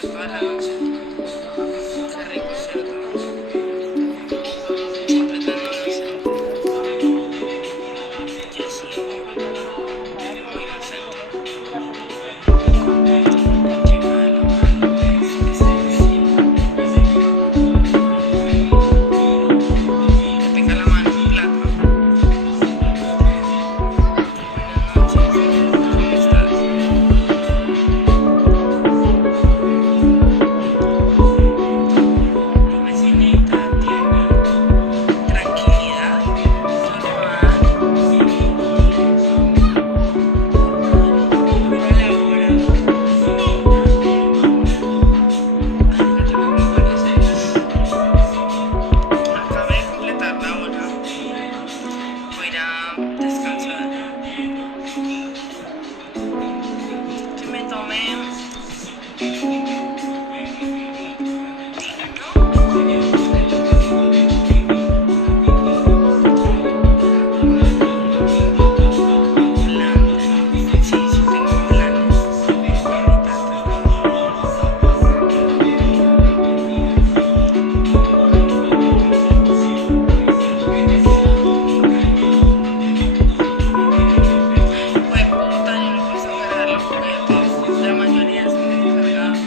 toda la noche. Qué rico, ¿cierto? Apretando, no sé. Yo sí, muy inocente. Qué malo, malo es ese vecino. Te pica la mano un plato. Buenas noches, ¿cómo estás? Mi vecinita tiene tranquilidad, normal, colabora. Fíjate cómo amaneces. Acabé de completar la hora. Voy a ir a descansar. Que me tome planes. Sí, sí tengo planes. Ahorita fue puta, yo no puedo sacar los juguetes. La mayoría se me descargaron.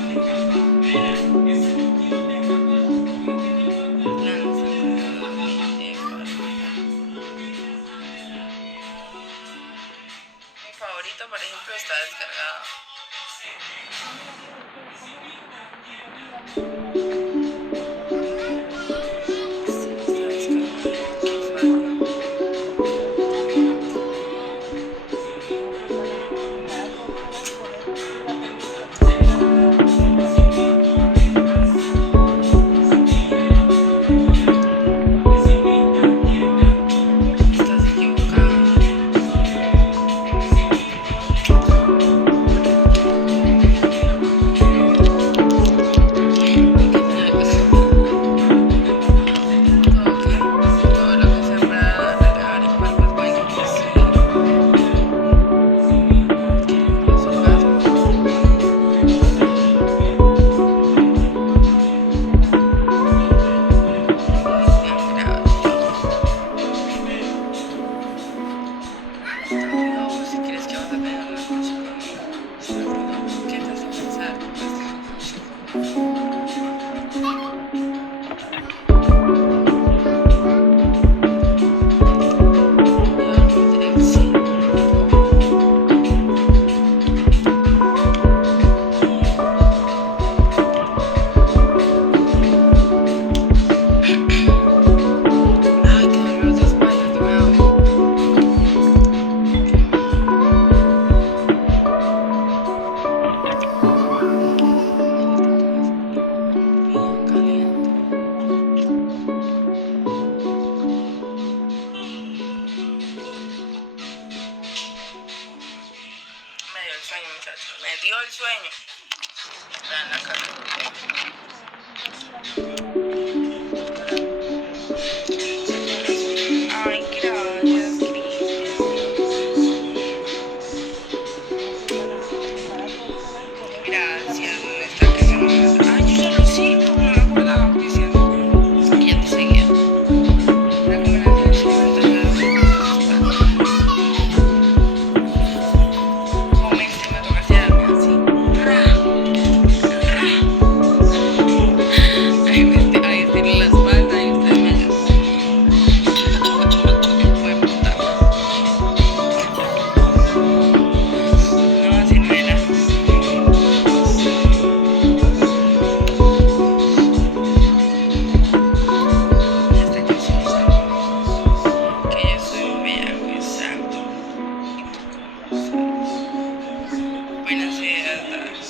Planes de mi favorito, por ejemplo, está descargado. Sí, está descargado. Qué fallo. Estás equivocado. Todo lo que sea para regar el cuerpo es bueno. Sí. Que limpie su casa. Cristian Grau. Si quieres que vas a tener una noche conmigo, ¿qué te hace pensar que puedes tener una noche conmigo? Yo dormiré, sí. Ay, qué dolor de espalda que me da. Bien caliente. Me dio el sueño, muchachos. Me dio el sueño. Vean la cara. Ay, gracias, Cristian. Gracias. ¿Dónde está que se me... Ay, yo ya lo sigo. No me acordaba, Cristian. Que ya te seguía. Recomendaciones alimentarias. Come, me toca hacerme así. Ahí estiro la espalda y ustedes me ayudan. Fue puta. No, así no era. Hasta yo soy santo. Que yo soy un bellaco y santo. ¿Y tú cómo lo sabes? Buenas ideas das.